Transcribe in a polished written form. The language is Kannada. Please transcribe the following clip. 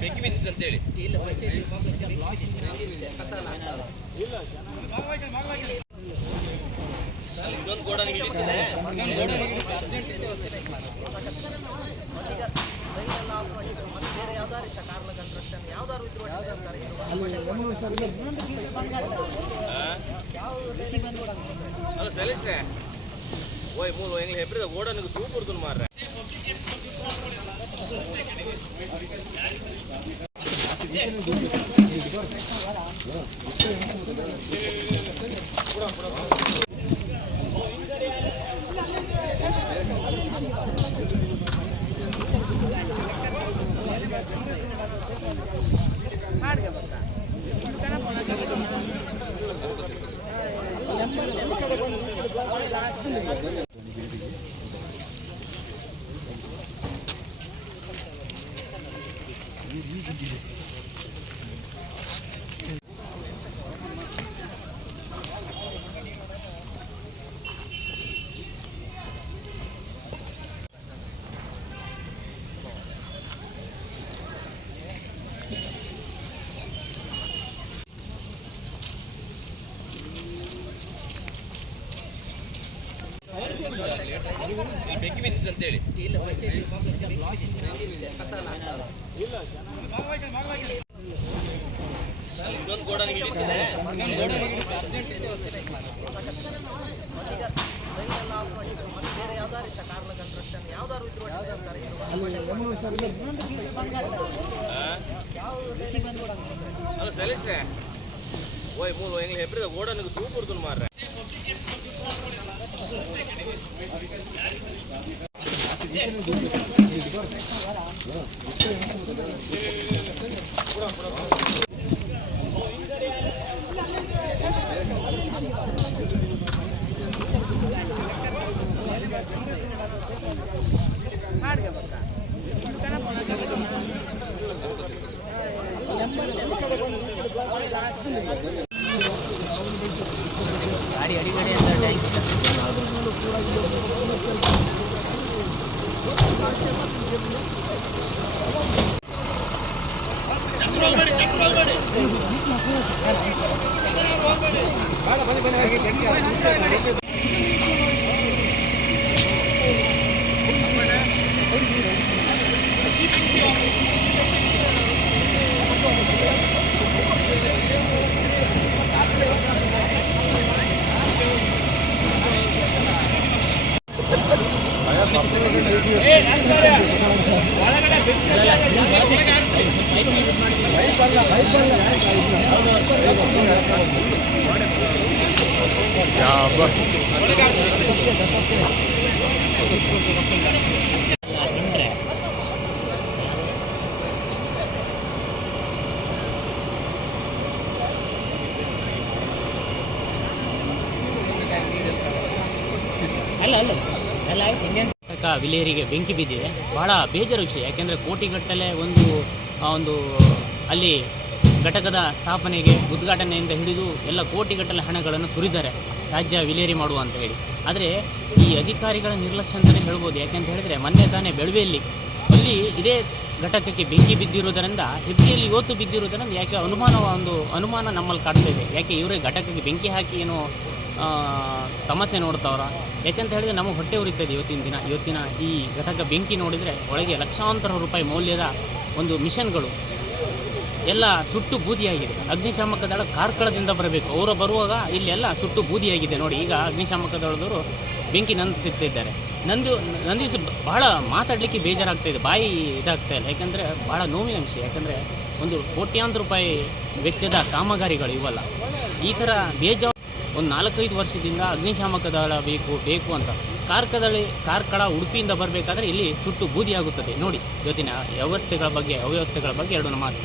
ಬೆಂಕಿ ಬಿದ್ದಿತ್ತು ಅಂತೇಳಿ ಇನ್ನೊಂದು ಗೋಡನ್ ಹಿಡಿತಿದೆ. ಅಲ್ಲ ಸಲೀಸ್ರೆ ಓಯ್ ಮೂರು ಎಂಗ್ಳು ಹೆಬ್ರಿದ ಗೋಡನಿಗೆ ತೂ ಕೊಡ್ತು ಮಾರ್ರೆ. ಬೆಂಕಿ ಬಿದ್ದಿತ್ತು ಅಂತೇಳಿ ಇನ್ನೊಂದು ಗೋಡನ್ ಹಿಡಿತಿದೆ. ಅಲ್ಲ ಸಲೀಸ್ರೆ ಓಯ್ ಮೂರು ಎಂಗ್ಳು ಹೆಬ್ರಿದ ಗೋಡನಿಗೆ ತೂ ಕೊಡ್ತು ಮಾರ್ರೆ. ಗಾಡಿ ಅಡಿಗಡೆ ಅಂತ ಟ್ಯಾಂಕ್ ವಿಲೇರಿಗೆ ಬೆಂಕಿ ಬಿದ್ದಿದೆ. ಬಹಳ ಬೇಜಾರು ವಿಷಯ. ಯಾಕೆಂದರೆ ಕೋಟಿಗಟ್ಟಲೆ ಒಂದು ಅಲ್ಲಿ ಘಟಕದ ಸ್ಥಾಪನೆಗೆ ಉದ್ಘಾಟನೆಯಿಂದ ಹಿಡಿದು ಎಲ್ಲ ಕೋಟಿಗಟ್ಟಲೆ ಹಣಗಳನ್ನು ಸುರಿದ್ದಾರೆ ರಾಜ್ಯ ವಿಲೇರಿ ಮಾಡುವ ಅಂತ ಹೇಳಿ. ಆದರೆ ಈ ಅಧಿಕಾರಿಗಳ ನಿರ್ಲಕ್ಷ್ಯ ಅಂತಲೇ ಹೇಳ್ಬೋದು. ಯಾಕೆಂತ ಹೇಳಿದರೆ ಮೊನ್ನೆ ತಾನೇ ಬೆಳವೆಯಲ್ಲಿ ಅಲ್ಲಿ ಇದೇ ಘಟಕಕ್ಕೆ ಬೆಂಕಿ ಬಿದ್ದಿರುವುದರಿಂದ ಹೆಬ್ರಿಯಲ್ಲಿ ಇವತ್ತು ಬಿದ್ದಿರುವುದರಿಂದ ಯಾಕೆ ಅನುಮಾನ ನಮ್ಮಲ್ಲಿ ಕಾಡ್ತಾಯಿದೆ. ಯಾಕೆ ಇವರೇ ಘಟಕಕ್ಕೆ ಬೆಂಕಿ ಹಾಕಿ ಏನೋ ತಮಾಷೆ ನೋಡ್ತಾವ್ರ? ಯಾಕೆಂತ ಹೇಳಿದರೆ ನಮಗೆ ಹೊಟ್ಟೆ ಉರಿತದೆ. ಇವತ್ತಿನ ಈ ಘಟಕ ಬೆಂಕಿ ನೋಡಿದರೆ ಒಳಗೆ ಲಕ್ಷಾಂತರ ರೂಪಾಯಿ ಮೌಲ್ಯದ ಒಂದು ಮಿಷನ್ಗಳು ಎಲ್ಲ ಸುಟ್ಟು ಬೂದಿಯಾಗಿದೆ. ಅಗ್ನಿಶಾಮಕ ದಳ ಕಾರ್ಕಳದಿಂದ ಬರಬೇಕು, ಅವರು ಬರುವಾಗ ಇಲ್ಲೆಲ್ಲ ಸುಟ್ಟು ಬೂದಿಯಾಗಿದೆ. ನೋಡಿ, ಈಗ ಅಗ್ನಿಶಾಮಕ ದಳದವರು ಬೆಂಕಿ ನಂದಿಸುತ್ತಿದ್ದಾರೆ. ನಂದಿಸಿ ಬಹಳ ಮಾತಾಡಲಿಕ್ಕೆ ಬೇಜಾರಾಗ್ತಾಯಿದೆ, ಬಾಯಿ ಇದಾಗ್ತಾ ಇಲ್ಲ. ಯಾಕೆಂದರೆ ಭಾಳ ನೋವಿನ ವಿಷಯ. ಯಾಕೆಂದರೆ ಒಂದು ಕೋಟ್ಯಾಂತರ ರೂಪಾಯಿ ವೆಚ್ಚದ ಕಾಮಗಾರಿಗಳು ಇವೆಲ್ಲ ಈ ಥರ ಒಂದು 4-5 ವರ್ಷದಿಂದ ಅಗ್ನಿಶಾಮಕ ದಳ ಬೇಕು ಅಂತ ಕಾರ್ಕಳ ಉಡುಪಿಯಿಂದ ಬರಬೇಕಾದ್ರೆ ಇಲ್ಲಿ ಸುಟ್ಟು ಬೂದಿಯಾಗುತ್ತದೆ. ನೋಡಿ ಇವತ್ತಿನ ಅವ್ಯವಸ್ಥೆಗಳ ಬಗ್ಗೆ ಎರಡು ಮಾತು.